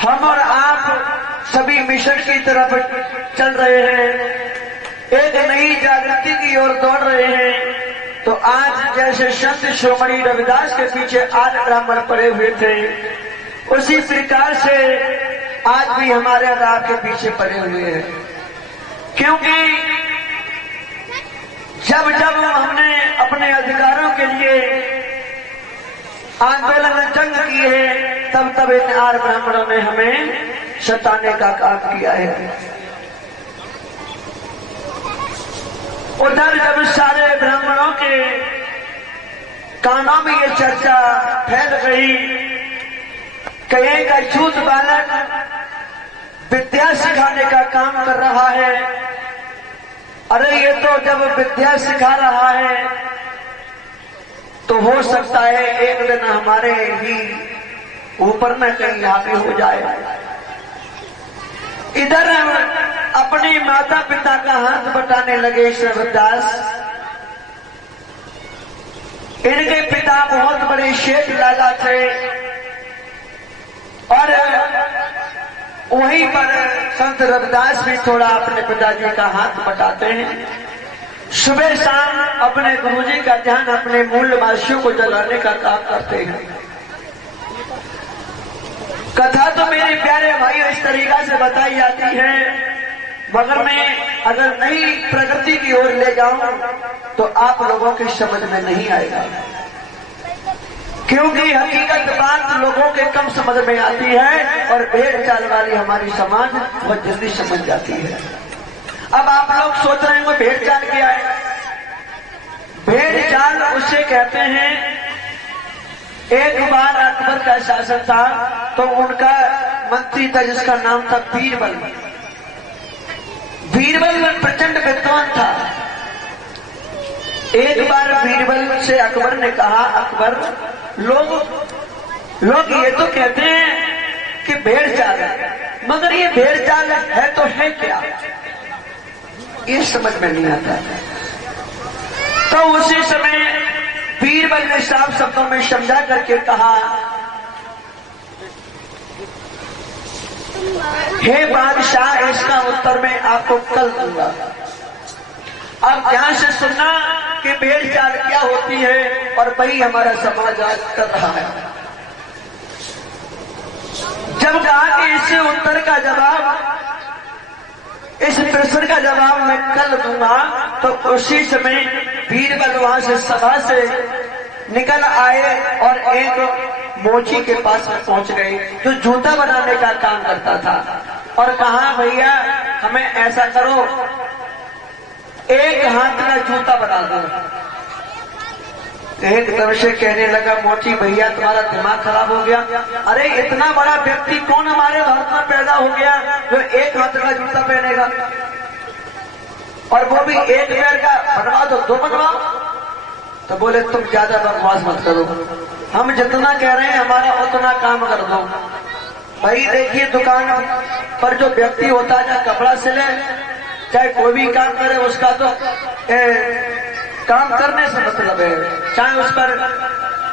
हम और आप सभी मिशन की तरफ चल रहे हैं, एक नई जागृति की ओर दौड़ रहे हैं। तो आज जैसे संत शिरोमणि रविदास के पीछे आठ ब्राह्मण पड़े हुए थे, उसी प्रकार से आज भी हमारे और आपके पीछे पड़े हुए हैं। क्योंकि जब जब हमने अपने अधिकारों के लिए आंदोलन जंग किए हैं, तब तब इन आठ ब्राह्मणों ने हमें सताने का काम किया है। उधर जब सारे ब्राह्मणों के कानों में ये चर्चा फैल गई, कहेगा छूत बालक विद्या सिखाने का काम कर रहा है। अरे ये तो जब विद्या सिखा रहा है तो हो सकता है एक दिन हमारे ही ऊपर न कहीं हावी हो जाए। इधर अपने माता पिता का हाथ बटाने लगे रविदास। इनके पिता बहुत बड़े शेठ लाला थे और वहीं पर संत रविदास भी थोड़ा अपने पिताजी का हाथ बटाते हैं। सुबह शाम अपने गुरुजी का ध्यान अपने मूल वासियों को जलाने का काम करते हैं। कथा तो मेरे प्यारे भाई इस तरीका से बताई जाती है, मगर मैं अगर नई प्रगति की ओर ले जाऊं तो आप लोगों की समझ में नहीं आएगा। क्योंकि हकीकत बात लोगों के कम समझ में आती है और भेड़ चाल वाली हमारी समाज बहुत जल्दी समझ जाती है। अब आप लोग सोच रहे हैं भेड़ चाल क्या है? भेड़ चाल उसे कहते हैं, एक बार अकबर का शासन था तो उनका मंत्री था जिसका नाम था बीरबल। बीरबल प्रचंड विद्वान था। एक बार बीरबल से अकबर ने कहा, अकबर लोग ये तो कहते हैं कि भेड़ चाल है, मगर ये भेड़ चाल है तो है क्या, ये समझ में नहीं आता। तो उसी समय बीरबल ने साफ शब्दों में समझा करके कहा, हे बादशाह, इसका उत्तर मैं आपको कल दूंगा। अब ध्यान से सुनना कि भेड़ चाल क्या होती है और वही हमारा समाज आज कर रहा है। जब कहा कि इससे उत्तर का जवाब, इस प्रश्न का जवाब मैं कल दूंगा, तो उसी समय बीरबल वहां से सभा से निकल आए और एक मोची के पास में पहुंच गए जो जूता बनाने का काम करता था, और कहा, भैया हमें ऐसा करो, एक हाथ का जूता बना दो। एकदम से कहने लगा, मोची भैया तुम्हारा दिमाग खराब हो गया? अरे इतना बड़ा व्यक्ति कौन हमारे भारत में पैदा हो गया जो एक हाथ का जूता पहनेगा, और वो भी एक पैर का? बनवा दो, दो बनवाओ। तो बोले, तुम ज्यादा बकवास मत करो, हम जितना कह रहे हैं हमारा उतना काम कर दो। भाई देखिए, दुकान पर जो व्यक्ति होता है, कपड़ा सिले चाहे कोई भी काम करे, उसका तो काम करने से मतलब है, चाहे उस पर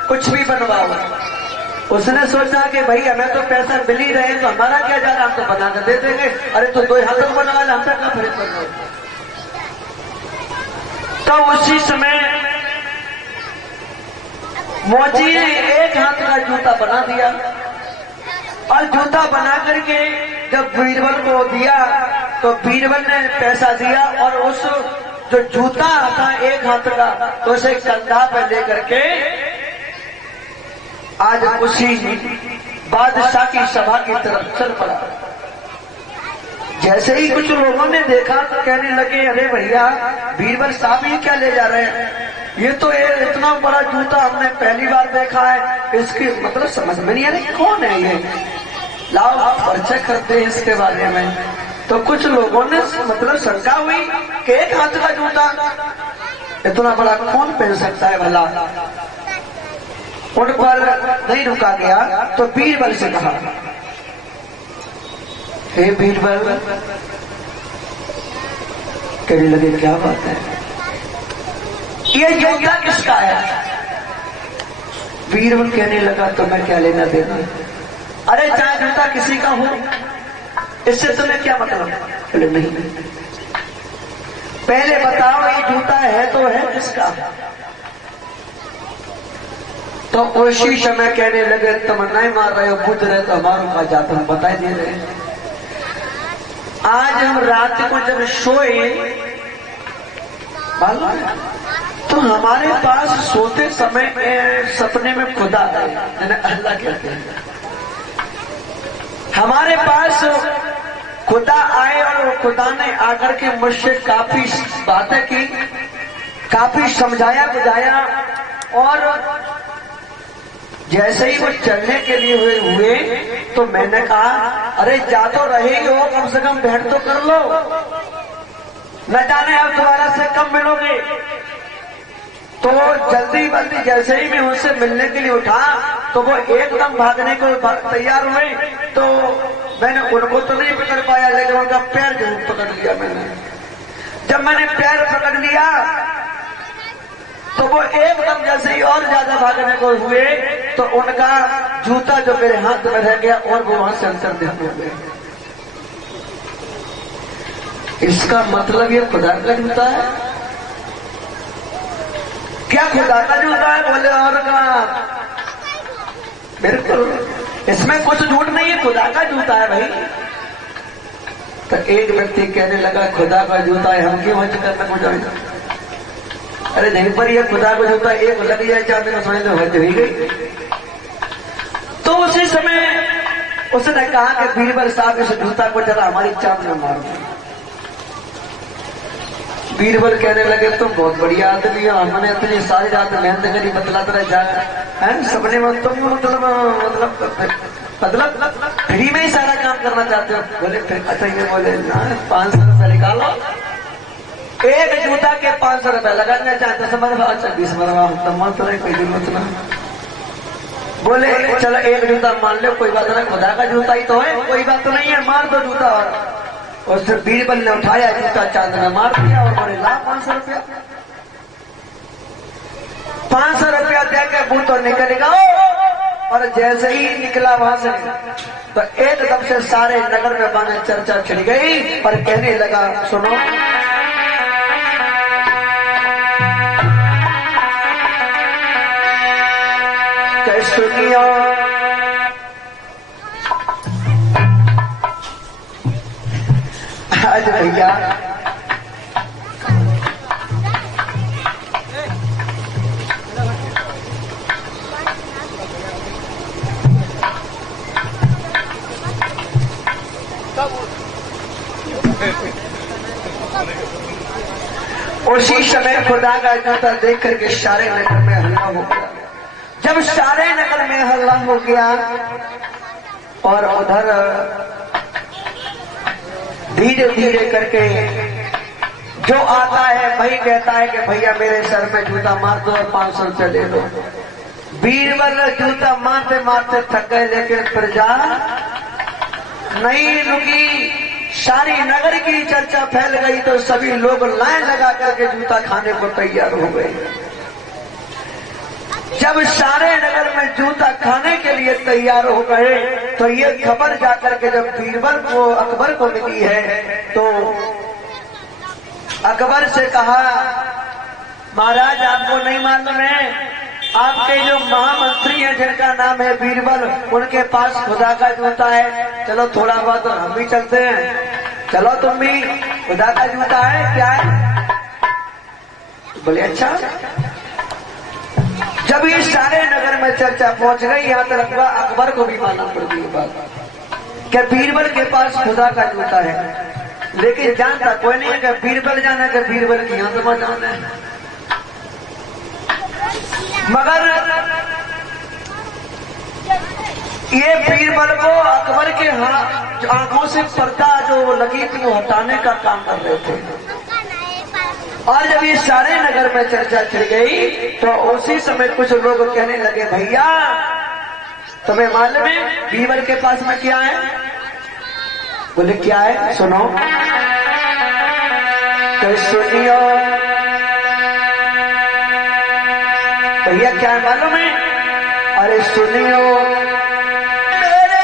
कुछ भी बनवाओ। उसने सोचा कि भाई हमें तो पैसा मिल ही रहे तो हमारा क्या जा रहा, हम तो बना कर दे देंगे। अरे तो दो हाथों को बनवा ले, हमसे क्या फर्क पड़ रहा है। तो उसी समय मोची ने एक हाथ का जूता बना दिया, और जूता बना करके जब बीरबल को दिया तो बीरबल ने पैसा दिया, और उस जो जूता था एक हाथ का, तो उसे कंधा पे लेकर के आज उसी बादशाह की सभा की तरफ चल पड़ा। जैसे ही कुछ लोगों ने देखा तो कहने लगे, अरे भैया बीरबल साहब ये क्या ले जा रहे हैं, ये तो इतना बड़ा जूता हमने पहली बार देखा है, इसकी मतलब समझ में नहीं आ रही कौन है ये, लाओ परिचय करते हैं इसके बारे में। तो कुछ लोगों ने मतलब शंका हुई कि एक हाथ का जूता इतना बड़ा कौन पहन सकता है भला। उन पर नहीं रुका गया तो बीरबल से कहा, हे बीरबल, कहने लगे क्या बात है, ये जूता किसका है? बीरबल कहने लगा, तो मैं क्या लेना देना, अरे चाहे जूता किसी का हो, इससे तुम्हें क्या मतलब? बोले नहीं, पहले बताओ ये जूता है तो है किसका? तो उसी समय कहने लगे तुम नहीं मार रहे हो, पूछ रहे तो हमारों का जाता हम बता दे रहे हैं। आज हम रात को जब सोए मालूम है, तो हमारे पास सोते समय सपने में खुदा है, अल्लाह कहते हैं, हमारे पास खुदा आए और खुदा ने आकर के मुझसे काफी बातें की, काफी समझाया बुझाया, और जैसे ही वो चलने के लिए हुए तो मैंने कहा अरे जा तो रहे ही हो, कम से कम भेंट तो कर लो, न जाने अब दोबारा से कब मिलोगे। तो जल्दी बल्दी जैसे ही मैं उनसे मिलने के लिए उठा तो वो एकदम भागने को तैयार हुए, तो मैंने उनको तो नहीं पकड़ पाया, लेकिन उनका पैर जरूर पकड़ लिया मैंने। जब मैंने पैर पकड़ लिया तो वो एकदम जैसे ही और ज्यादा भागने को हुए तो उनका जूता जो मेरे हाथ में रह गया और वो वहां से अंतर देखने हुए। इसका मतलब ये खुदा का जूता है? क्या खुदा का जूता है? बोले और का बिल्कुल, इसमें कुछ झूठ नहीं है, खुदा का जूता है भाई। तो एक व्यक्ति कहने लगा खुदा का जूता है, हम क्यों हज करना को जाएगा? अरे नहीं पर ये खुदा का जूता एक लग जाए चांदी में समझ लो हज ही गई। तो उसी समय उसने कहा कि बीरबल साहब इस जूता को जरा हमारी चांद में मारो। बीरबल कहने लगे तुम बहुत बढ़िया आदमी हो, हमने इतनी सारी रात मेहनत करी, बतलाते रह जाए सपने में तुम मतलब फ्री में ही सारा काम करना चाहते हो। बोले फिर अच्छा ये बोले ना 500 रुपए निकालो, एक जूता के 500 रुपए लगाने चाहते समरवा, अच्छा 20 मरवा तमाम तो नहीं, कोई जरूरत ना। बोले चलो एक जूता मान लो, कोई बात नहीं, खुदा का जूता ही तो है, कोई बात तो नहीं है, मार दो जूता। और फिर बीरबल ने उठाया जूता, चांद में मार दिया और बोले ला 500 रुपया। 500 रुपया देकर बूढ़ तो निकल गया, और जैसे ही निकला वहां से तो एकदम से सारे नगर में बाने चर्चा छिड़ गई और कहने लगा सुनो सुनियो आज भैया उसी समय खुदा का जूता देख करके सारे नगर में हल्ला हो गया। जब सारे नगर में हल्ला हो गया और उधर धीरे धीरे करके जो आता है वही कहता है कि भैया मेरे सर पे जूता मार दो और 500 रुपये ले लो। बीरबल जूता मारते मारते थक गए, लेकिन प्रजा नहीं रुकी। सारी नगर की चर्चा फैल गई तो सभी लोग लाइन लगा करके जूता खाने को तैयार हो गए। जब सारे नगर में जूता खाने के लिए तैयार हो गए तो ये खबर जाकर के जब बीरबल को अकबर को मिली है तो अकबर से कहा महाराज आपको नहीं मालूम है, आपके जो महामंत्री हैं जिनका नाम है बीरबल, उनके पास खुदा का जूता है, चलो थोड़ा बहुत हम भी चलते हैं, चलो तुम भी, खुदा का जूता है क्या है? बोले अच्छा। जब ये सारे नगर में चर्चा पहुंच गई, यहाँ तक अकबर को भी मालूम पड़ गई बात क्या बीरबल के पास खुदा का जूता है, लेकिन जानता कोई नहीं है कि बीरबल जाना कि बीरबल की यहाँ तो जाना है। मगर ये बीरबल को अकबर के आंखों से पर्दा जो लगी थी वो हटाने का काम कर रहे थे। और जब ये सारे नगर में चर्चा छिड़ गई तो उसी समय कुछ लोग कहने लगे भैया तुम्हें मालूम है बीरबल के पास में क्या है? बोले क्या है? सुनो तो सुनियो भैया क्या मालूम है? अरे सुनियो मेरे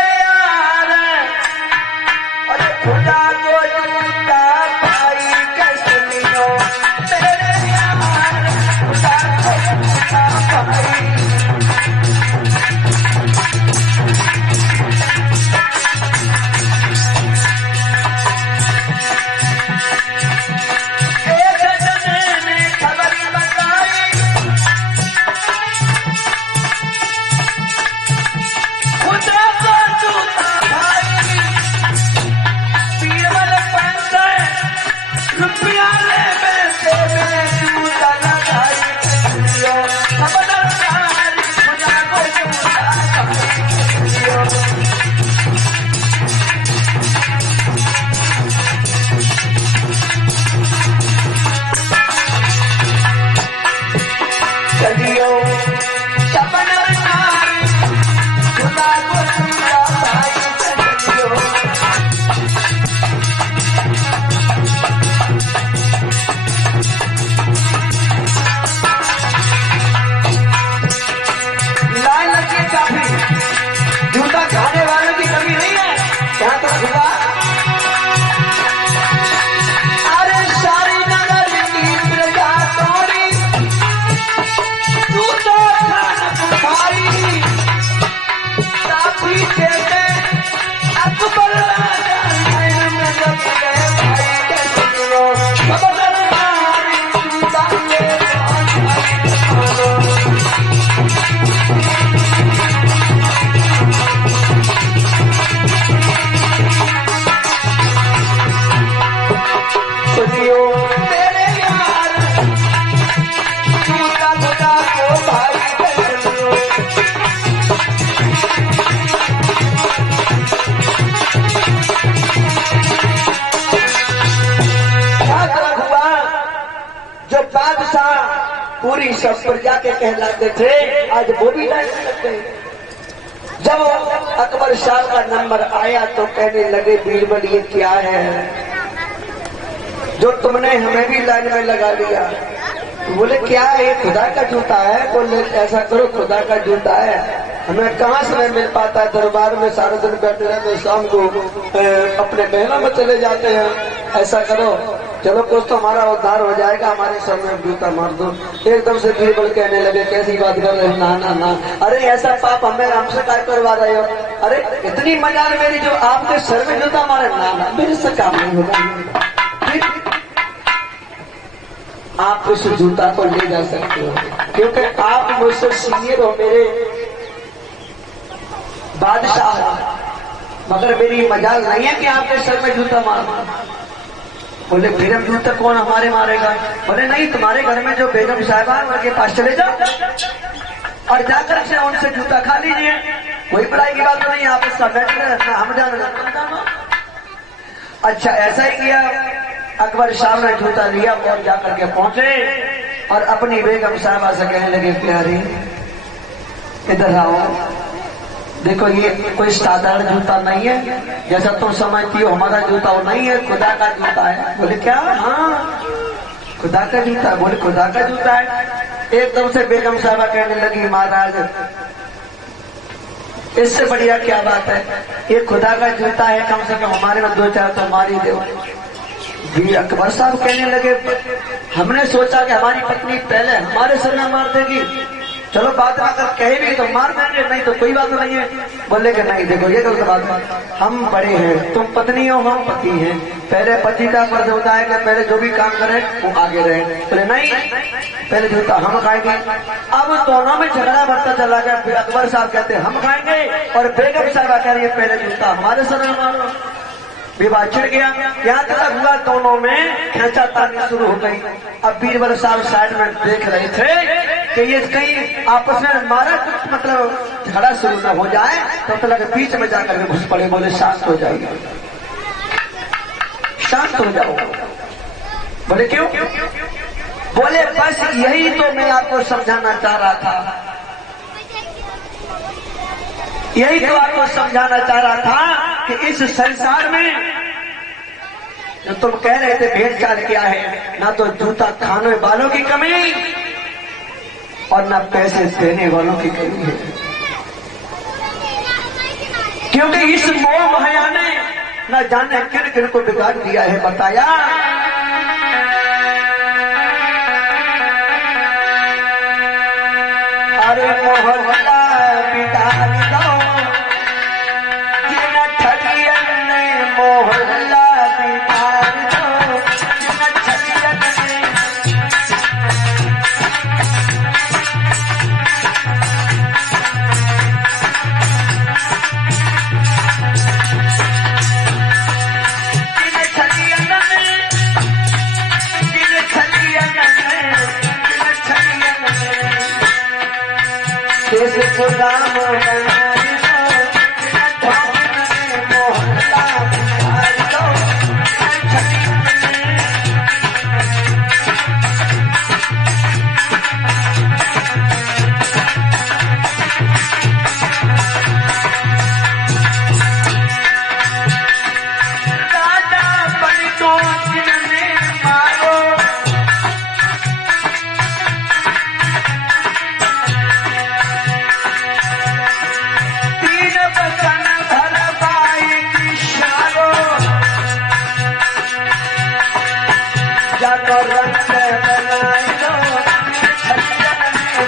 सब प्रजा के कहलाते थे, आज वो भी लाइन में लग गए। जब अकबर शाह का नंबर आया तो कहने लगे बीरबल ये क्या है जो तुमने हमें भी लाइन में लगा लिया। तो बोले क्या है, ये खुदा का जूता है। बोले ऐसा करो खुदा का जूता है, हमें कहाँ समय मिल पाता है, दरबार में सारा दिन बैठे रहते, शाम को अपने महलों में चले जाते हैं। ऐसा करो चलो कुछ तो हमारा उद्धार हो जाएगा, हमारे सर में जूता मार दो। एकदम से बीरबल कहने लगे कैसी बात कर रहे हो, ना ना ना, अरे ऐसा पाप हमें हमसे काय करवा रहे हो। अरे इतनी मजाल मेरी जो आपके सर में जूता मारे, ना ना मेरे से काम नहीं होगा। आप उस जूता को ले जा सकते हो क्योंकि आप मुझसे सीनियर हो, मेरे बादशाह, मगर मेरी मजाल नहीं है कि आपके सर में जूता मारना। बोले फिर हम जूता कौन हमारे मारेगा। बोले नहीं, तुम्हारे घर में जो बेगम साहिबा उनके पास चले जाओ और जाकर से उनसे जूता खा लीजिए, कोई बड़ाई की बात नहीं, आप इसका बेटर हम जाना। अच्छा ऐसा ही किया। अकबर साहब ने जूता लिया और जाकर के पहुंचे और अपनी बेगम साहिबा से कहने लगे प्यारी इधर आओ, देखो ये कोई साधारण जूता नहीं है, जैसा तुम समझती हो हमारा जूता वो नहीं है, खुदा का जूता है। बोले क्या, हाँ खुदा का जूता। बोले खुदा का जूता है। एकदम से बेगम साहिबा कहने लगी महाराज इससे बढ़िया क्या बात है, ये खुदा का जूता है, कम से कम हमारे में दो चार तो मार ही दो। जी अकबर साहब कहने लगे हमने सोचा कि हमारी पत्नी पहले हमारे सर में मार देगी, चलो बात अगर कहे भी तो मार देंगे, नहीं तो कोई बात नहीं है। बोले कि नहीं देखो ये गलत बात है, हम बड़े हैं, तुम पत्नी हो हम पति हैं, पहले पति का फर्ज होता है कि पहले जो भी काम करे वो आगे रहे। बोले नहीं पहले जूता हम खाएंगे। अब दोनों में झगड़ा बढ़ता चला गया। फिर अकबर साहब कहते हम खाएंगे और बेगम साहब कह रही है पहले जूता हमारे सर में मारो। विवाद छिड़ गया, यहाँ तक हुआ दोनों में खींचातानी शुरू हो गई। अब बीरबल साहब साइड में देख रहे थे कि ये कहीं आपस में मारा कुछ मतलब झगड़ा शुरू न हो जाए, तो मतलब बीच में जाकर के घुस पड़े। बोले शांत हो जाइए, शांत हो जाओ। बोले क्यों। बोले बस यही तो मैं आपको समझाना चाह रहा था, यही तो आपको समझाना चाह रहा था कि इस संसार में जो तुम कह रहे थे भेड़ चाल क्या है, ना तो जूता खाने वालों की कमी और ना पैसे देने वालों की कमी है, क्योंकि इस मोह माया ने न जाने किन किन को बिगाड़ दिया है। बताया अरे मोहल्ला बिगाड़ दो जिन ठगियन ने, मोहल्ला बिगाड़ दो जिन ठगियन ने। जिन ठगियन ने, जिन ठगियन ने, जिन ठगियन ने देश को राम बनाए दो, मोहल्ला बिगाड़ दो। राजा बन दो जिन्हें मारो, रंग बनाए दो,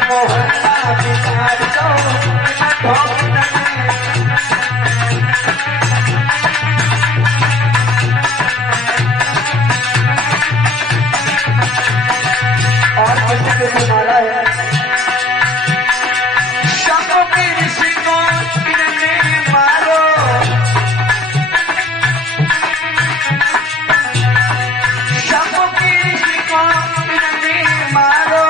मोहल्ला बिगाड़ दो। और किसी के माला है शब्दों की ऋषि को इन्हें मारो, शब्दों की ऋषि को इन्हें मारो।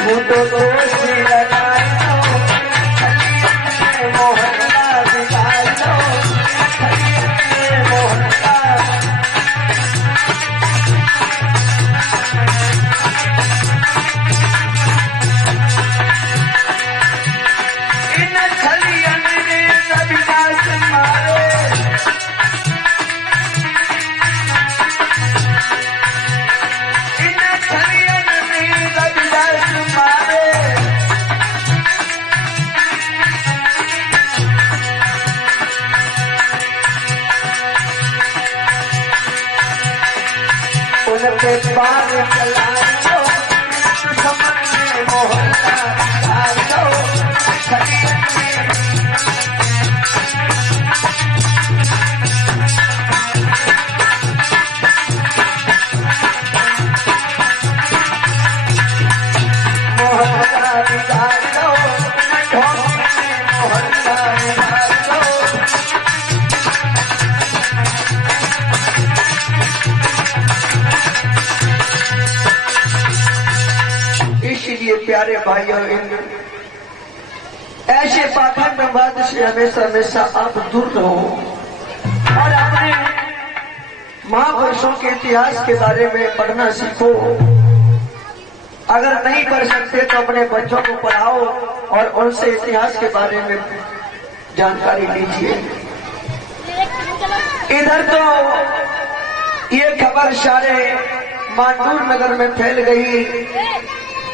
फूटो दोषी लगाए दो, मोहल्ला बिगाड़ दो। उन पे पार चला दो, समझे मोहल्ला डाल दो। मोहल्ला बिगाड़ दो, मोहल्ला बिगाड़ दो। इसलिए प्यारे भाइयों, ऐसे पाखंडवाद से हमेशा हमेशा आप दूर रहो और अपने महापुरुषों के इतिहास के बारे में पढ़ना सीखो। अगर नहीं पढ़ सकते तो अपने बच्चों को पढ़ाओ और उनसे इतिहास के बारे में जानकारी लीजिए। इधर तो ये खबर सारे मांडूर नगर में फैल गई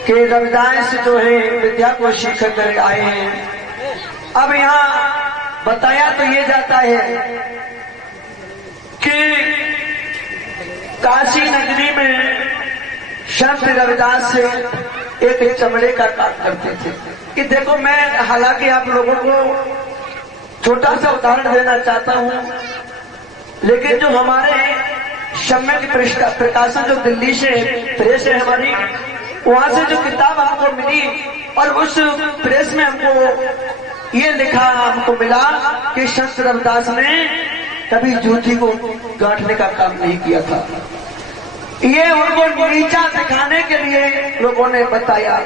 कि रविदास जो है विद्या को सीख कर आए हैं। अब यहाँ बताया तो ये जाता है कि काशी नगरी में संत रविदास से एक चमड़े का काम करते थे। कि देखो, मैं हालांकि आप लोगों को छोटा सा उदाहरण देना चाहता हूँ, लेकिन जो हमारे सम्यक प्रकाशन जो दिल्ली से प्रेस है हमारी, वहां से जो किताब हमको मिली और उस प्रेस में हमको ये लिखा हमको मिला कि संत रविदास ने कभी जूती को गांठने का काम नहीं किया था। ये उनको नीचा दिखाने के लिए लोगों ने बताया,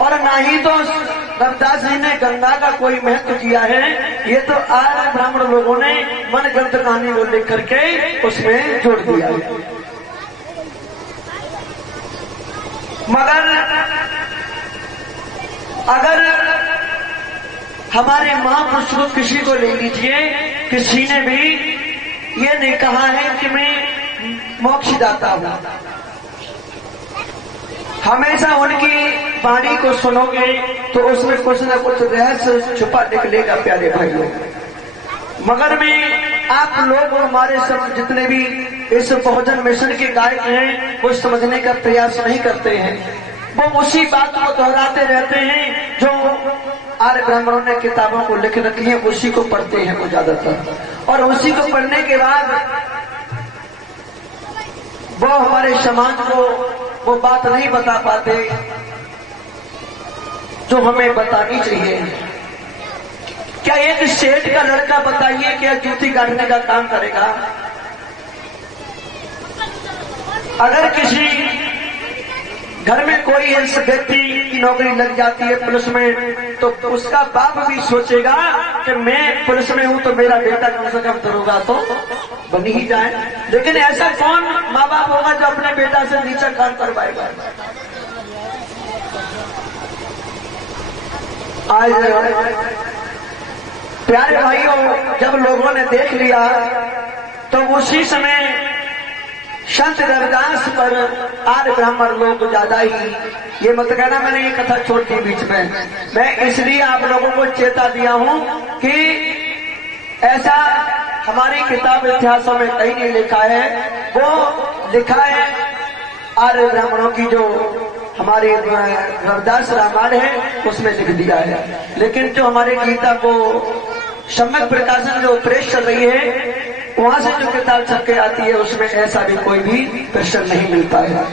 और ना ही तो रविदास जी ने गंगा का कोई महत्व किया है। ये तो आर्य ब्राह्मण लोगों ने मन ग्रंथ कहानी को लिख करके उसमें जोड़ दिया है। मगर अगर हमारे महापुरुष को किसी को ले लीजिए, किसी ने भी ये नहीं कहा है कि मैं मोक्षदाता हूं। हमेशा उनकी वाणी को सुनोगे तो उसमें कुछ न कुछ रहस्य छुपा निकलेगा प्यारे भाइयों। मगर मैं आप लोग और हमारे सब जितने भी इस बहुजन मिशन के गायक हैं वो समझने का प्रयास नहीं करते हैं। वो उसी बात को दोहराते रहते हैं जो आर्य ब्राह्मणों ने किताबों को लिख रखी है, उसी को पढ़ते हैं वो ज्यादातर। और उसी को पढ़ने के बाद वो हमारे समाज को वो बात नहीं बता पाते जो हमें बतानी चाहिए। क्या एक सेठ का लड़का बताइए क्या जूती काटने का काम करेगा? अगर किसी घर में कोई ऐसे व्यक्ति की नौकरी लग जाती है पुलिस में, तो उसका बाप भी सोचेगा कि मैं पुलिस में हूं तो मेरा बेटा कम से कम दरोगा तो बन ही जाए। लेकिन ऐसा कौन माँ बाप होगा जो अपने बेटा से नीचा काम करवाएगा? आज प्यारे भाइयों, जब लोगों ने देख लिया तो उसी समय संत रविदास पर आर्य ब्राह्मण लोग ज्यादा ही, ये मत कहना मैंने ये कथा छोड़ दी बीच में, मैं इसलिए आप लोगों को चेता दिया हूं कि ऐसा हमारी किताब इतिहासों में कहीं नहीं लिखा है। वो लिखा है आर्य ब्राह्मणों की जो हमारी रविदास रामायण है उसमें लिख दिया है। लेकिन जो हमारे गीता को सम्यक प्रकाशन जो प्रेस चल रही है वहां से जो किताब छप के आती है उसमें ऐसा भी कोई भी प्रश्न नहीं मिलता है।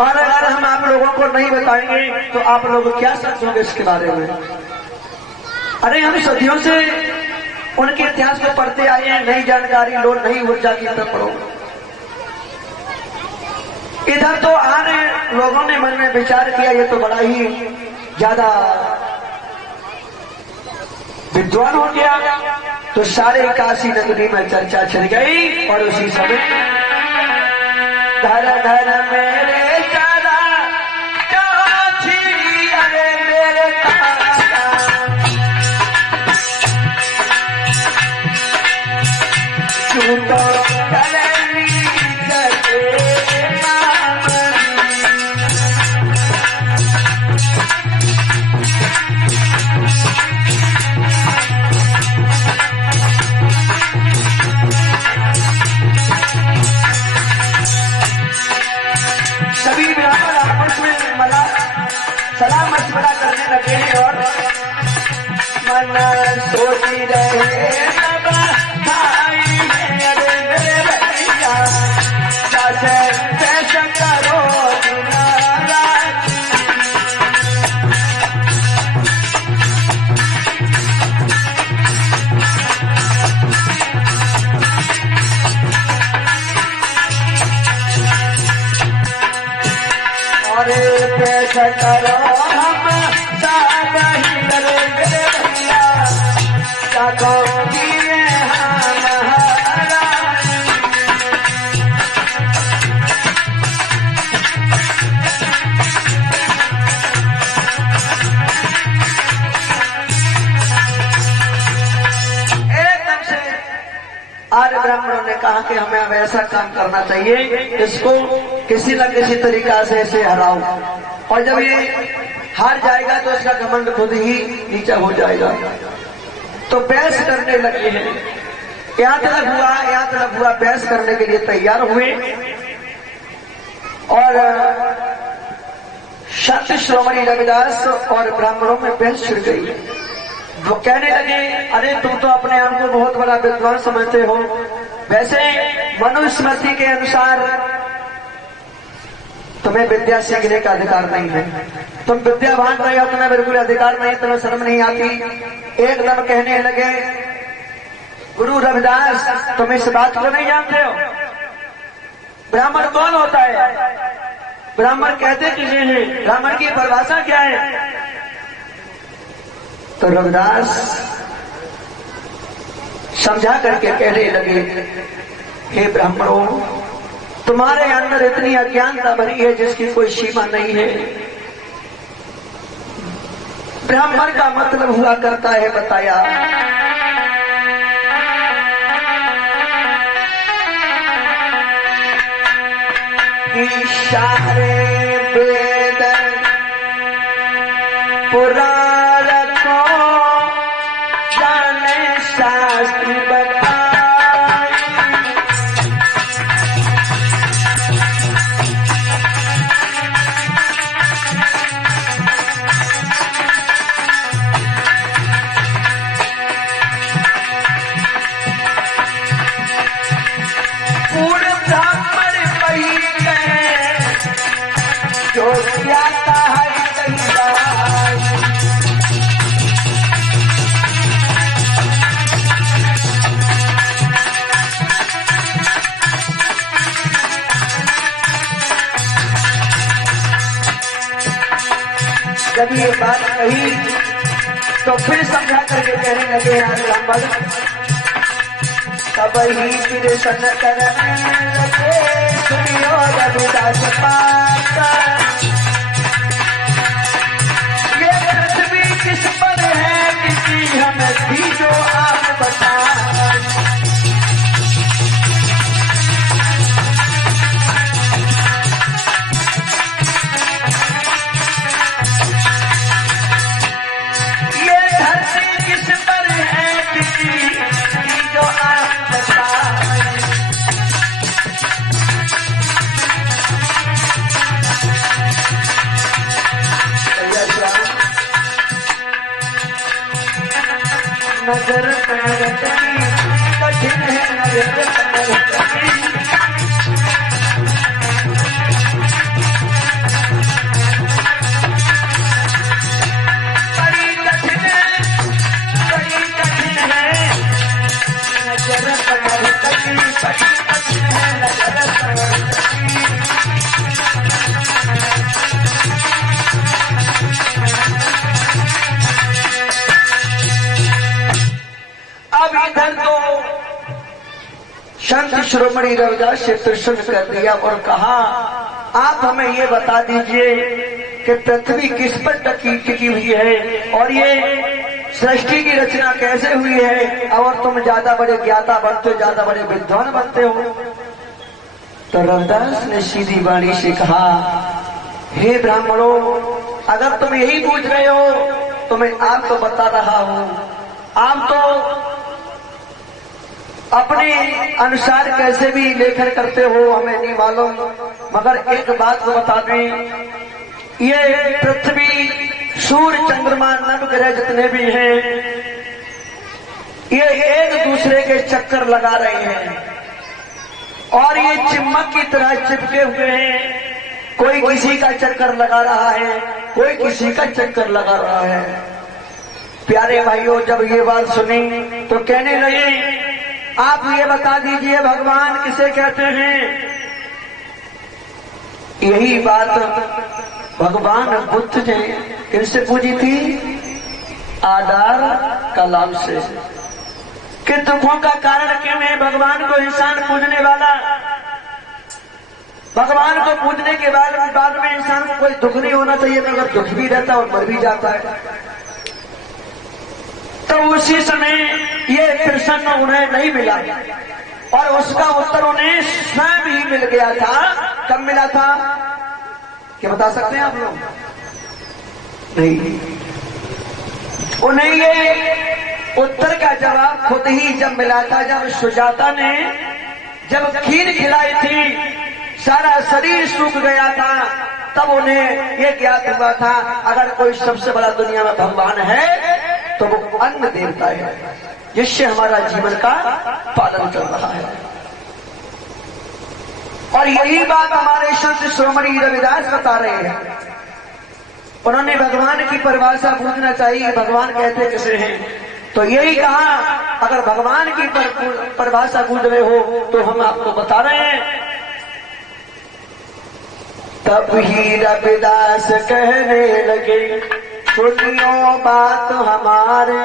और अगर हम आप लोगों को नहीं बताएंगे तो आप लोग क्या सोचोगे इसके बारे में? अरे हम सदियों से उनके इतिहास को पढ़ते आए हैं, नई जानकारी लो, नई ऊर्जा की तरफ पढ़ो। इधर तो आने लोगों ने मन में विचार किया ये तो बड़ा ही ज्यादा विद्वान हो गया, तो सारे काशी नगरी में चर्चा छिड़ गई। और उसी समय धर धर मेरे चला अरे मेरे करने लगे और मन सोची रहे भाई अरे मेरे भैया कैसे करो कैसे करो हम सब ही करेंगे भैया क्या कहोगे हमारा एकदम से आर्य ब्राह्मणों ने कहा कि हमें अब ऐसा काम करना चाहिए, इसको किसी न किसी तरीका से इसे हराओ, और जब ये हार जाएगा तो इसका घमंड खुद ही नीचा हो जाएगा। तो बहस करने लगे हैं, यहाँ तक हुआ बहस करने के लिए तैयार हुए और संत श्रोमणी रविदास और ब्राह्मणों में बहस छिड़ गई। वो कहने लगे, अरे तुम तो अपने आप को बहुत बड़ा विद्वान समझते हो, वैसे मनुस्मृति के अनुसार तुम्हें विद्या सीखने का अधिकार नहीं है, तुम विद्यावान रहे हो, तुम्हें बिल्कुल अधिकार नहीं, तुम्हें शर्म नहीं आती। एकदम कहने लगे, गुरु रविदास तुम इस बात को नहीं जानते हो, ब्राह्मण कौन होता है, ब्राह्मण कहते किसे हैं, ब्राह्मण की परिभाषा क्या है। तो रविदास समझा करके कहने लगे, हे ब्राह्मणों तुम्हारे अंदर इतनी अज्ञानता भरी है जिसकी कोई सीमा नहीं है। ब्राह्मण का मतलब हुआ करता है बताया, इशारे वेद पुराण को जाने शास्त्र बता, जो ज्ञाता है जब ये बात कही तो फिर समझा करके कहने लगे, यार ब्राह्मण तब ही फिर सन करने लगे सुनियो रविदास पाता, ये पृथ्वी किस पर है किसी हमें भी जो आप बता, ये धरती किस पर है किसी भी जो आप बता। नजर कठिन है नजर बड़ी कठिन है नजर कठिन है नजर अब इधर तो संत शिरोमणि रविदास से प्रश्न कर दिया और कहा, आप हमें ये बता दीजिए कि पृथ्वी किस पर टिकी हुई है और ये सृष्टि की रचना कैसे हुई है, और तुम ज्यादा बड़े ज्ञाता बनते हो, ज्यादा बड़े विद्वान बनते हो। तो रविदास ने सीधी वाणी से कहा, हे ब्राह्मणों अगर तुम यही पूछ रहे हो तो मैं आपको बता रहा हूं, आप तो अपने अनुसार कैसे भी लेखन करते हो हमें नहीं मालूम, मगर एक बात तो बता दें, ये पृथ्वी सूर्य चंद्रमा नवग्रह जितने भी हैं ये एक दूसरे के चक्कर लगा रहे हैं और ये चिमक की तरह चिपके हुए हैं। कोई किसी का चक्कर लगा रहा है, कोई किसी का चक्कर लगा रहा है। प्यारे भाइयों, जब ये बात सुनी तो कहने लगे, आप ये बता दीजिए भगवान किसे कहते हैं? यही बात भगवान बुद्ध ने किससे पूछी थी? आधार कलाम से, कि दुखों का कारण क्यों है भगवान को इंसान पूजने वाला? भगवान को पूजने के बाद में इंसान को कोई दुख नहीं होना चाहिए, मगर दुख भी रहता है और मर भी जाता है। तो उसी समय ये प्रश्न उन्हें नहीं मिला और उसका उत्तर उन्हें स्वयं ही मिल गया था। कब मिला था? क्या बता सकते हैं आप लोग? नहीं, उन्हें ये उत्तर का जवाब खुद ही जब मिला था, जब सुजाता ने जब खीर खिलाई थी, सारा शरीर सूख गया था, तब उन्हें ये ज्ञात हुआ था अगर कोई सबसे बड़ा दुनिया में भगवान है तो वो अन्न देवता है, जिससे हमारा जीवन का पालन कर रहा है। और यही बात हमारे संत शिरोमणि रविदास बता रहे हैं। उन्होंने भगवान की परिभाषा पूछना चाहिए, भगवान कहते किसे हैं? तो यही कहा, अगर भगवान की परिभाषा पूछ रहे हो तो हम आपको बता रहे हैं। तब ही रविदास कहने लगे, सुनियो बात हमारे,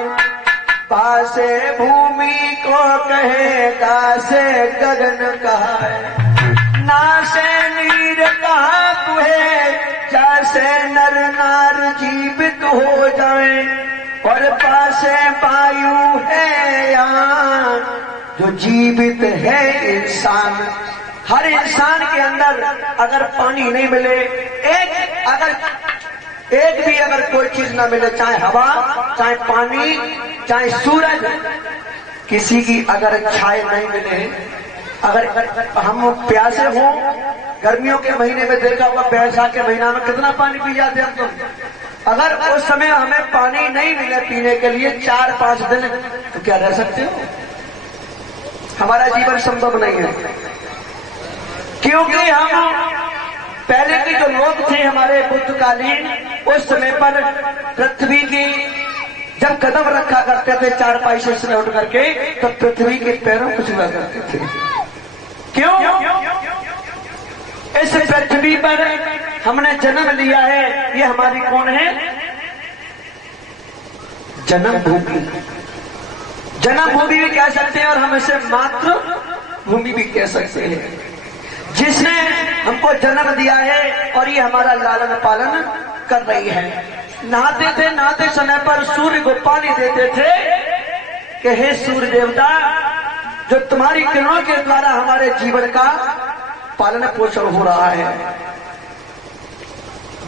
पासे भूमि को कहे, दासे गगन कहा, नासे नीर कहा तुहे, जैसे नर नार जीवित हो जाए, और पासे वायु है यहाँ जो जीवित है इंसान। हर इंसान के अंदर अगर पानी नहीं मिले, एक भी अगर कोई चीज ना मिले, चाहे हवा, चाहे पानी, चाहे सूरज, किसी की अगर छाए नहीं मिले, अगर हम प्यासे हो, गर्मियों के महीने में देखा हुआ बैसाख के महीना में कितना पानी पी जाते हैं हम तुम। अगर उस समय हमें पानी नहीं मिले पीने के लिए 4-5 दिन, तो क्या रह सकते हो? हमारा जीवन संभव नहीं है, क्योंकि हम पहले के जो लोग थे हमारे बुद्धकालीन, उस समय पर पृथ्वी की जब कदम रखा करते थे चारपाई से उठ करके, तो पृथ्वी के पैरों को छुआ करते थे। क्यों? इस पृथ्वी पर हमने जन्म लिया है, ये हमारी कौन है? जन्मभूमि। जन्मभूमि भी कह सकते हैं और हम इसे मातृभूमि भी कह सकते हैं, जिसने हमको जन्म दिया है और ये हमारा लालन पालन कर रही है। नहाते थे, नहाते समय पर सूर्य को पानी देते थे कि हे सूर्य देवता, जो तुम्हारी किरणों के द्वारा हमारे जीवन का पालन पोषण हो रहा है।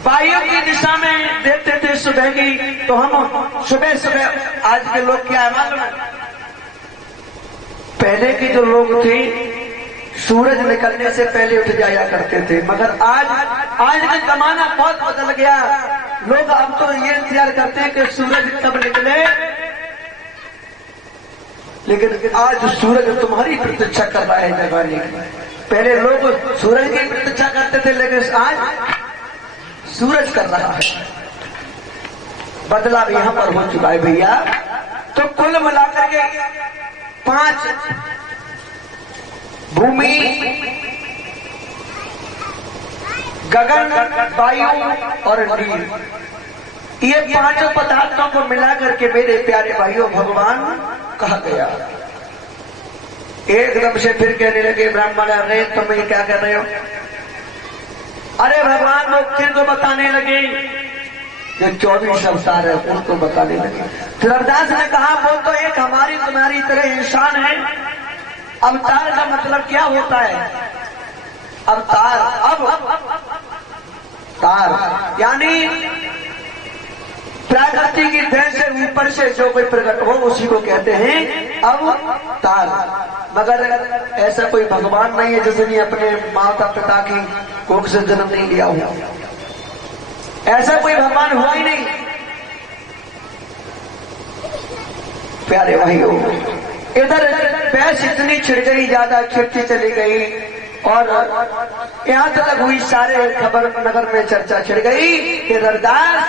वायु की दिशा में देते थे सुबह की, तो हम सुबह सुबह, आज के लोग क्या है मालूम है? पहले के जो लोग थे सूरज निकलने से पहले उठ जाया करते थे, मगर आज का जमाना बहुत बदल गया। लोग अब तो ये इंतजार करते हैं कि सूरज कब निकले, लेकिन आज सूरज तुम्हारी प्रतीक्षा कर रहा है जगाने की। पहले लोग सूरज की प्रतीक्षा करते थे, लेकिन आज सूरज कर रहा है। बदलाव यहां पर हो चुका है भैया। तो कुल मिलाकर के 5 भूमि, गगन, वायु और नील, ये 5 पदार्थों को मिलाकर के मेरे प्यारे भाइयों भगवान कहा गया। एकदम से फिर कहने लगे ब्राह्मण, अरे तुम ये क्या कर रहे हो? अरे भगवान वो फिर को बताने लगे, जो 24 अवतार है उनको बताने लगे। रविदास ने कहा वो तो एक हमारी तुम्हारी तरह इंसान है। अवतार का मतलब क्या होता है? अवतार, तार यानी प्रकृति की देह से ऊपर से जो कोई प्रकट हो उसी को कहते हैं अवतार। मगर ऐसा कोई भगवान नहीं है जिसने अपने माता पिता की कोख से जन्म नहीं लिया हो। ऐसा कोई भगवान हुआ ही नहीं। प्यारे भाइयों, इधर भैंस इतनी छिड़ गई, ज्यादा छिड़ती चली गई और यहाँ तक हुई सारे खबर नगर में चर्चा छिड़ गई कि रविदास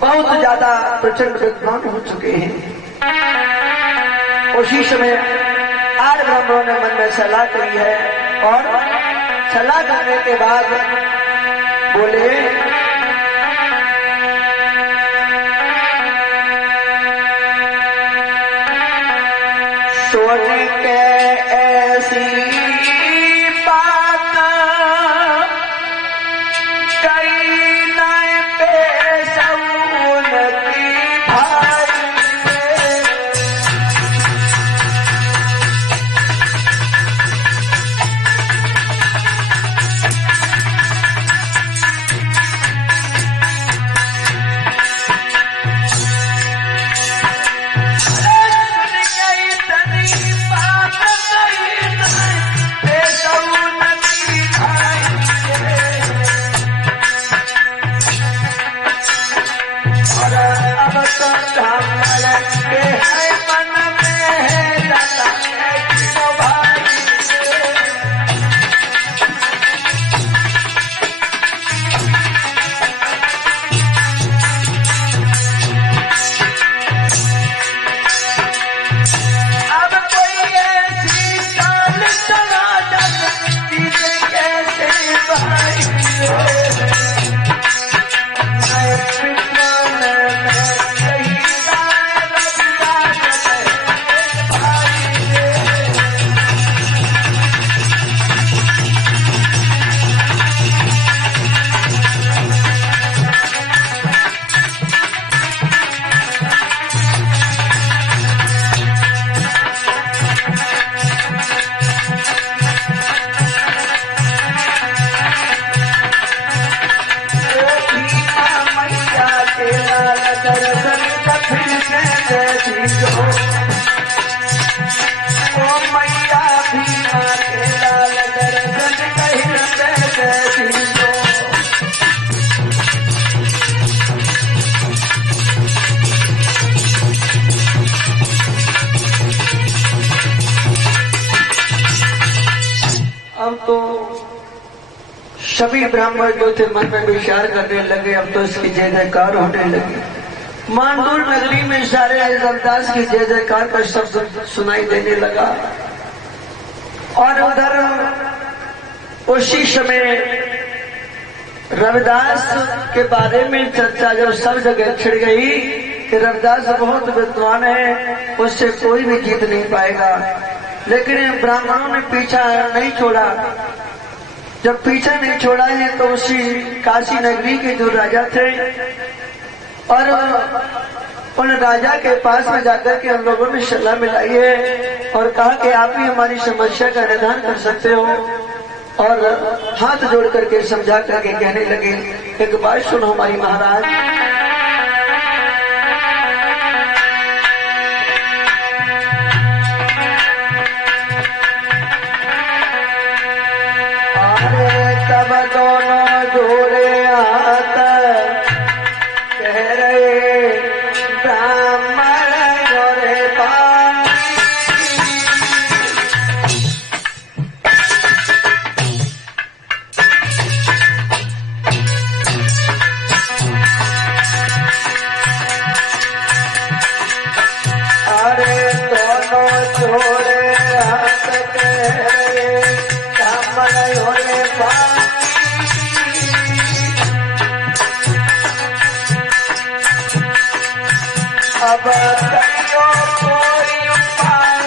बहुत ज्यादा प्रचंड विद्वान हो चुके हैं। उसी समय आर्य ब्राह्मणों ने मन में सलाह करी है और सलाह करने के बाद बोले, सोच के ऐसी बात कई नए पेशौन की भाई। अब तो सभी ब्राह्मण जो थे मन में विचार करने लगे, अब तो इसकी जय जयकार होने लगी। मांडूर नगरी में सारे रविदास की जय जयकार का शब्द सुनाई देने लगा और उधर उसी समय रविदास के बारे में चर्चा जब सब जगह छिड़ गई कि रविदास बहुत विद्वान है, उससे कोई भी जीत नहीं पाएगा। लेकिन ब्राह्मणों ने पीछा नहीं छोड़ा। जब पीछा नहीं छोड़ा है तो उसी काशी नगरी के जो राजा थे और उन राजा के पास में जाकर के हम लोगों ने सलाह मिलाई है और कहा कि आप ही हमारी समस्या का निदान कर सकते हो। और हाथ जोड़ करके समझा करके कहने लगे, एक बात सुनो हमारी महाराज, तब दोनों जोड़े हाथ कह रहे ब्राह्मण जोड़े पानी। अरे दोनों जोड़े हाथ कह रहे ब्राह्मण जोड़े पानी। अब करियो कोई उपाय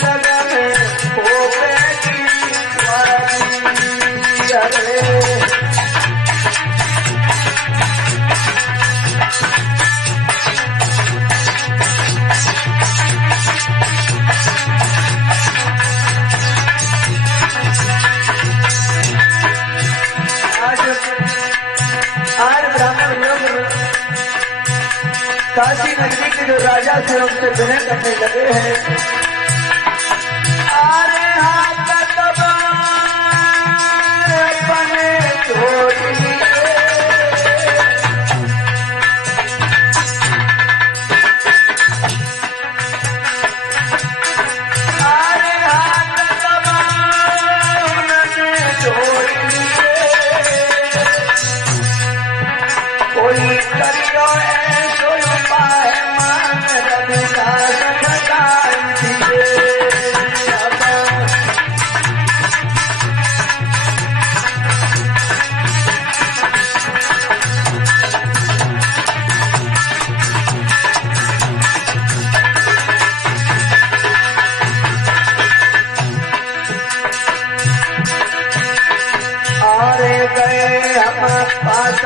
जग में हो बेटी आज ब्राह्मण लोग काशी नगरी के जो राजा थे उनसे विनय करने लगे हैं। अरे हाथ अपने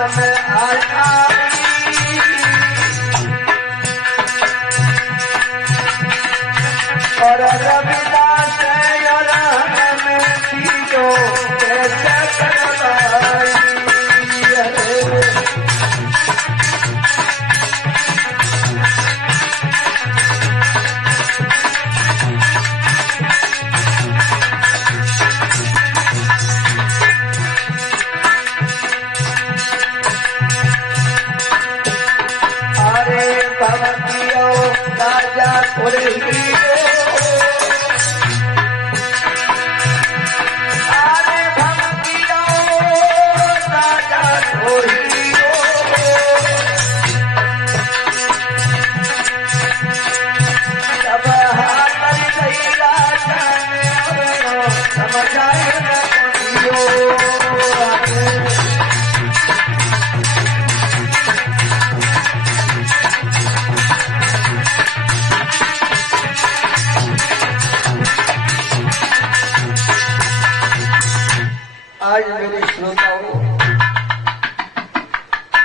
में आया और रविदास और में सीधो कैसे करवाई। राजा थोड़े हीरो अरे भक्तियों राजा थोड़े हीरो जब हाथ गई राजा ने समझ आए आज मेरे श्रोताओं,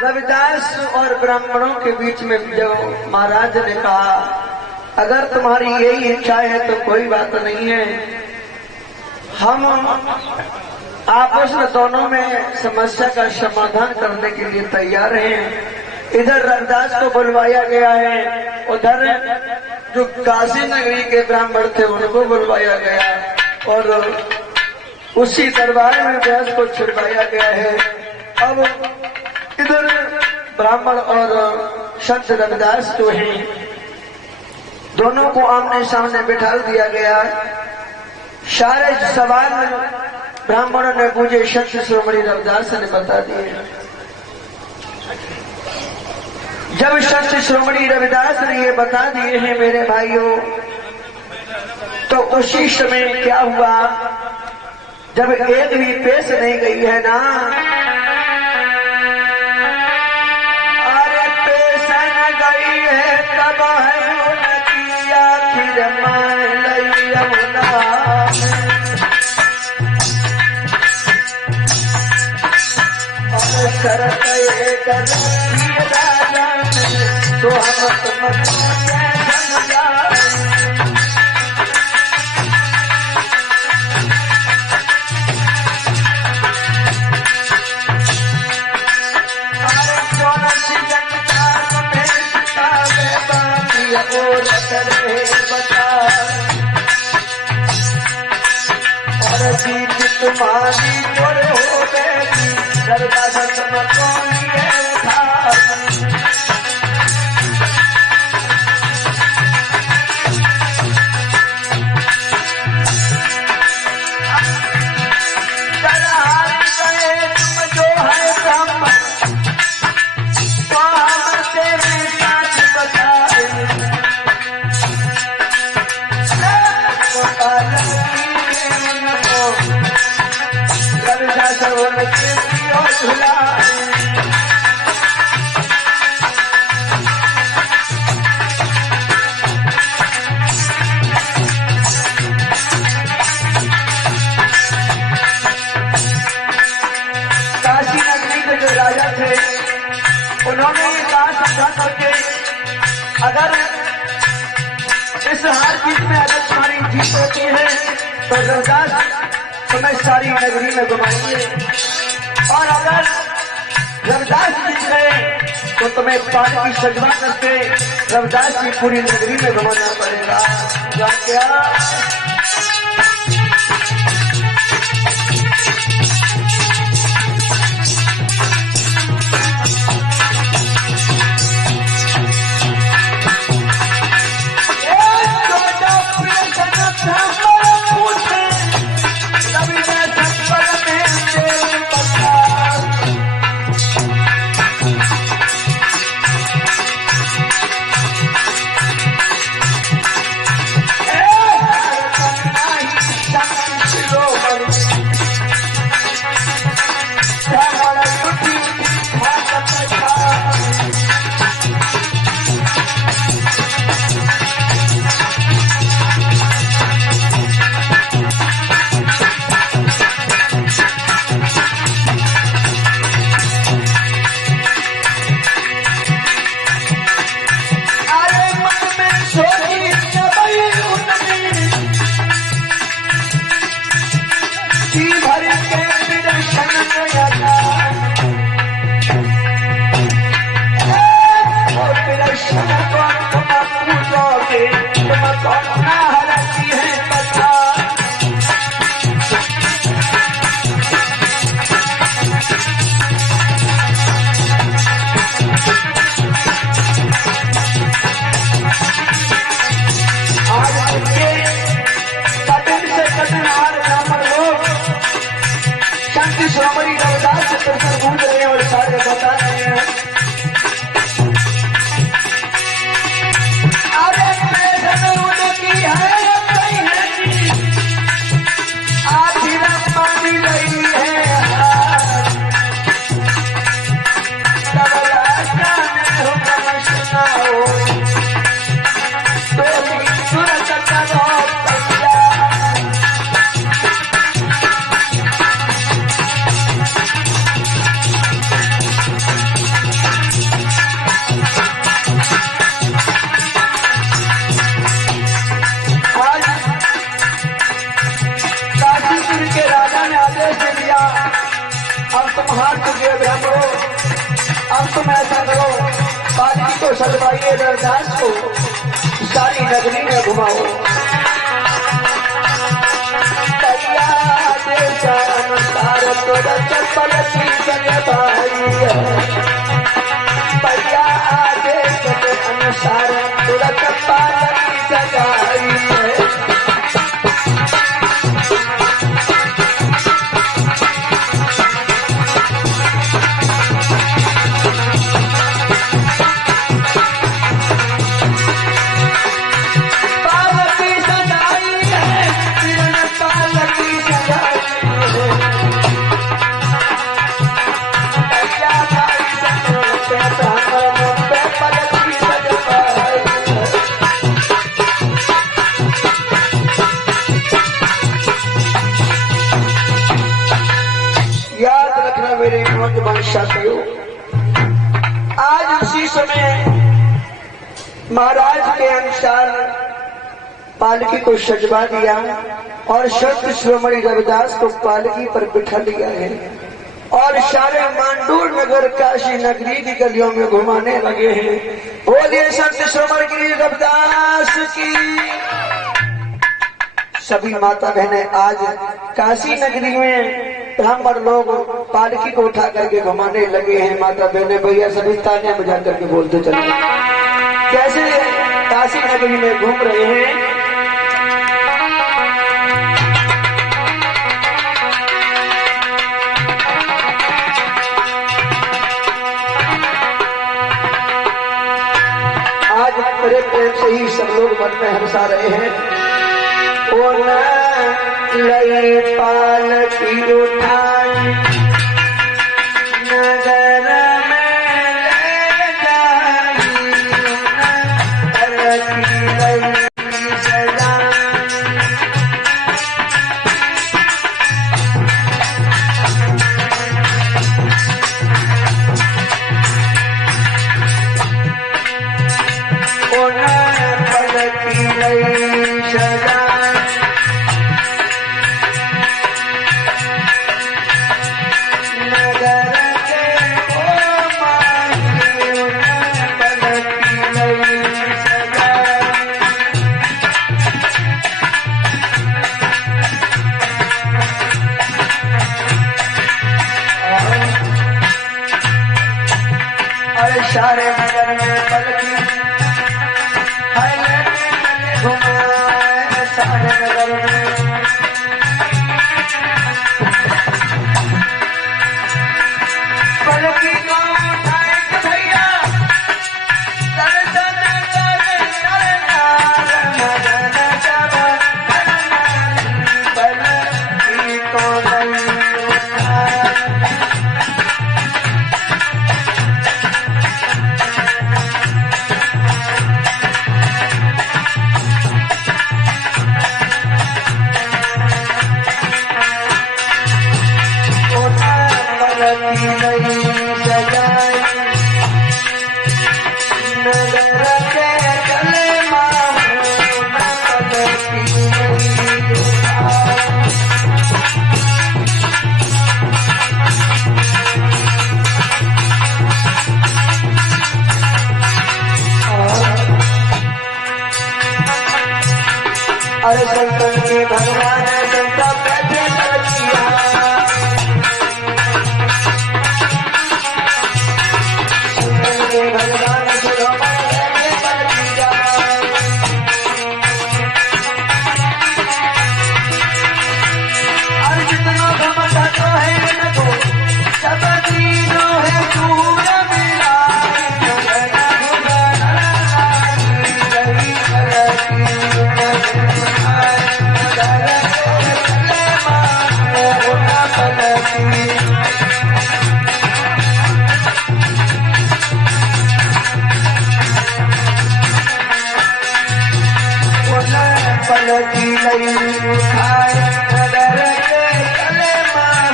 रविदास और ब्राह्मणों के बीच में जब महाराज ने कहा अगर तुम्हारी यही इच्छा है तो कोई बात नहीं है, हम आपस में दोनों में समस्या का समाधान करने के लिए तैयार हैं। इधर रविदास को बुलवाया गया है, उधर जो काशी नगरी के ब्राह्मण थे उनको बुलवाया गया और उसी दरबार में व्यास को छुड़वाया गया है। अब इधर ब्राह्मण और संत रविदास जो हैं दोनों को आमने सामने बिठा दिया गया। सारे सवाल ब्राह्मणों ने पूछे, संत शिरोमणि रविदास ने बता दिए। जब संत शिरोमणि रविदास ने ये बता दिए हैं मेरे भाइयों, तो उसी समय क्या हुआ, जब एक भी पेश नहीं गई है ना, अरे पेश न गई है तब है उनकी आखिर यमुना और शरत एक राजा तो हम समझा और जीत तुम्हारी तोड़ हो गई दरबार उठा। तुम जो है ब्रह्म तो हमसे साथ बताए काशी नगरी के जो राजा थे उन्होंने ये कहा समझा करके अगर इस हार जीत में अगर तुम्हारी जीत होती है तो रविदास तुम्हें सारी नगरी में घुमाएंगे और अगर रविदास जीत गए तो तुम्हें पानी की सजवा करके रविदास की पूरी नगरी में घुमाना पड़ेगा। क्या शिरोमणि रविदास चतुर्थ घूम रहे हैं और सारे बता रहे हैं। अरे की है आखिर पानी रही है अब तुम ऐसा करो, पालकी को सजवाइए, रविदास को सारी नगरी में घुमाओ। चप्पल की जगबाई भैया आदेश के अनुसार तुरंत पालकी सजाई है। मेरे नौजवान साथियों, आज उसी समय महाराज के अनुसार पालकी को सजवा दिया और संत शिरोमणि रविदास को पालकी पर बिठा लिया है और सारे मांडूर नगर काशी नगरी की गलियों में घुमाने लगे हैं। बोलिए संत शिरोमणि रविदास की। सभी माता बहनें आज काशी नगरी में ब्राह्मण लोग पालकी को उठा करके घुमाने लगे हैं। माता बहनें भैया सभी तालियां बजा करके बोलते चले कैसे काशी नगरी में घूम रहे हैं। आज बड़े प्रेम से ही सब लोग मन में हंसा रहे हैं। ओ ना लई पालकी उठाई नगर में ले जाई पालकी लई सजाई। ओ ना पालकी लई सजाई सारे नगर में पलकी घुमाए सारे नगर में। पलकी को उठाए भैया दर्शन पलकी को नहीं उठाए। अरे संतन के भगवान संता बैठे तलकिया संतन के भगवान बैठे तलकिया। अरे जितना घमंड तो है पलटी नहीं उठाए नगर के तले मां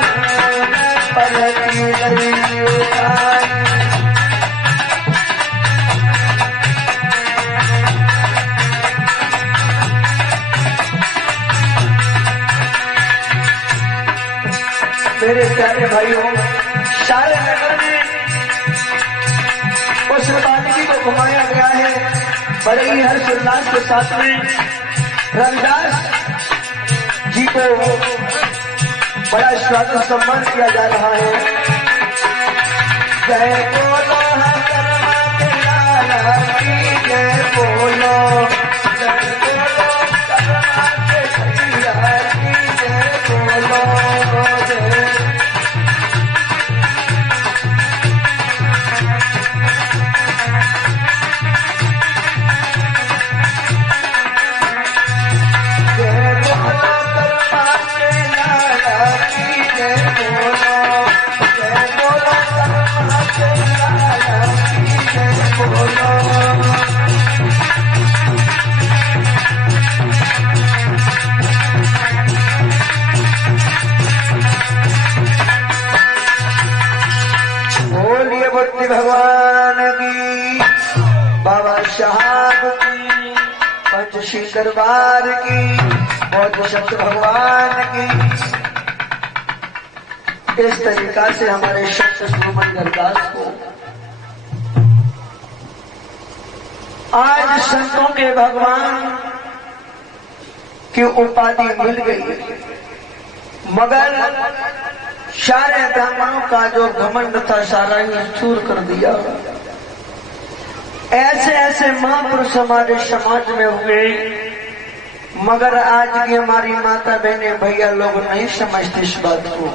पलटी नहीं उठाए। मेरे प्यारे भाइयों, सारे नगर में उस बालिकी को घुमाया गया है बड़े ही हर्षोल्लास के साथ में। रविदास जी को बड़ा स्वागत सम्मान किया जा रहा है। जय बोलो हरमा के लाला की जय बोलो, जय बोलो हरमा के भैया की जय बोलो जय। बोलिए बुद्धि भगवान की, बाबा साहब की, पंचशील दरबार की, बौद्ध शब्द भगवान की। इस तरीका से हमारे शब्द सुमन दरदास को आज संतों के भगवान की उपाधि मिल गई, मगर सारे ब्राह्मणों का जो घमंड था सारा ही चूर कर दिया। ऐसे ऐसे महापुरुष हमारे समाज में हुए, मगर आज की हमारी माता बहने भैया लोग नहीं समझते इस बात को।